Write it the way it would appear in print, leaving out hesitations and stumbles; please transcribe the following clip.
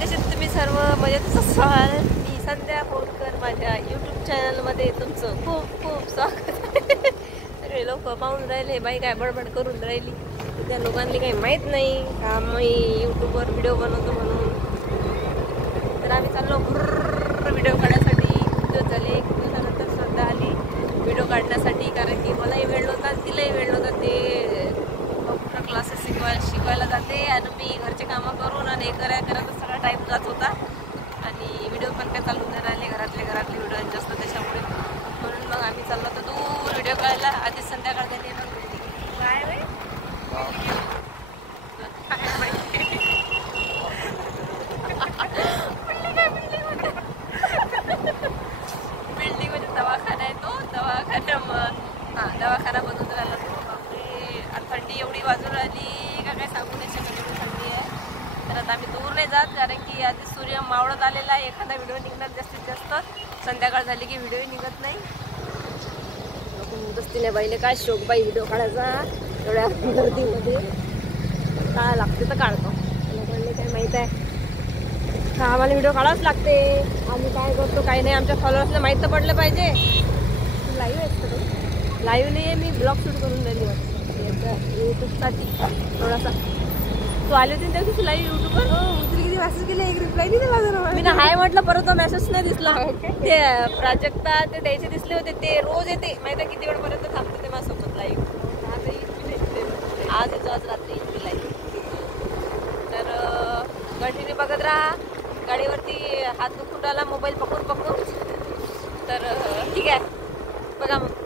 कसे तुम्ही सर्व मजेतच असाल. मी संध्या फोनकर माझ्या यूट्यूब चॅनलमध्ये तुमचं खूप खूप स्वागत आहे. सगळे लोक पाहून राहिले बाई काय बडबड करून राहिली. त्या लोकांनी काही माहीत नाही का मी यूट्यूबवर व्हिडिओ बनवतो म्हणून. तर आम्ही चाललो व्हिडिओ काढण्यासाठी. खूप दिवस झाले, खूप दिवसानंतर श्रद्धा आली व्हिडिओ काढण्यासाठी. कारण की मलाही वेळ नव्हता, तिलाही वेळ नव्हता. ते कॉम्प्युटर क्लासेस शिकवायला जाते आणि मी घरचे कामं करून आणि हे करतच सगळा टाईम जात होता. आणि व्हिडिओ पण काय चालू नाही राहिले, घरातले व्हिडिओ जास्त त्याच्यामुळे. म्हणून मग आम्ही चाललो होतो दूर व्हिडिओ काढायला. आधीच संध्याकाळ झाली ना. काय रे बिल्डिंग मध्ये दवाखाना आहे. तो दवाखाना दवाखाना बनवून राहिला तो. बापरे, आणि थंडी एवढी वाजून राहिली का काय सांगू नाही शकत, एवढी थंडी आहे. तर आता आम्ही दूर नाही जात, कारण की आधी सूर्य मावळत आलेला आहे. एखादा व्हिडिओ निघणार जास्तीत जास्त. संध्याकाळ झाली की व्हिडिओही निघत नाही. बसतीने बाईले काय शोक बाई व्हिडिओ काढायचा एवढ्या गर्दीमध्ये. काय लागते तर काढतो, लोकांनी काय माहीत आहे का आम्हाला व्हिडिओ काढावंच लागते. आम्ही काय करतो काही नाही, आमच्या फॉलोअर्सला माहीत तर पडलं पाहिजे. लाईव्ह आहे तर लाईव्ह नाही आहे, मी ब्लॉग शूट करून राहिली यूट्यूबसाठी थोडासा. तू आली होती त्या दिवशी लाईव्ह यूट्यूबवर. किती मेसेज केले, एक रिप्लाय नाही दिला. मी ना हाय म्हटलं, परत तो मेसेज नाही दिसला. ते प्राजक्ता ते द्यायचे दिसले होते. ते रोज येते माहिती आहे, किती वेळपर्यंत थांबते ते माझ्यासोबत लाईव्ह. आज येतो, आज रात्री येते लाईव्ह. तर कंटिन्यू बघत राहा. गाडीवरती हात दुखून राहिला मोबाईल पकडून. तर ठीक आहे, बघा मग.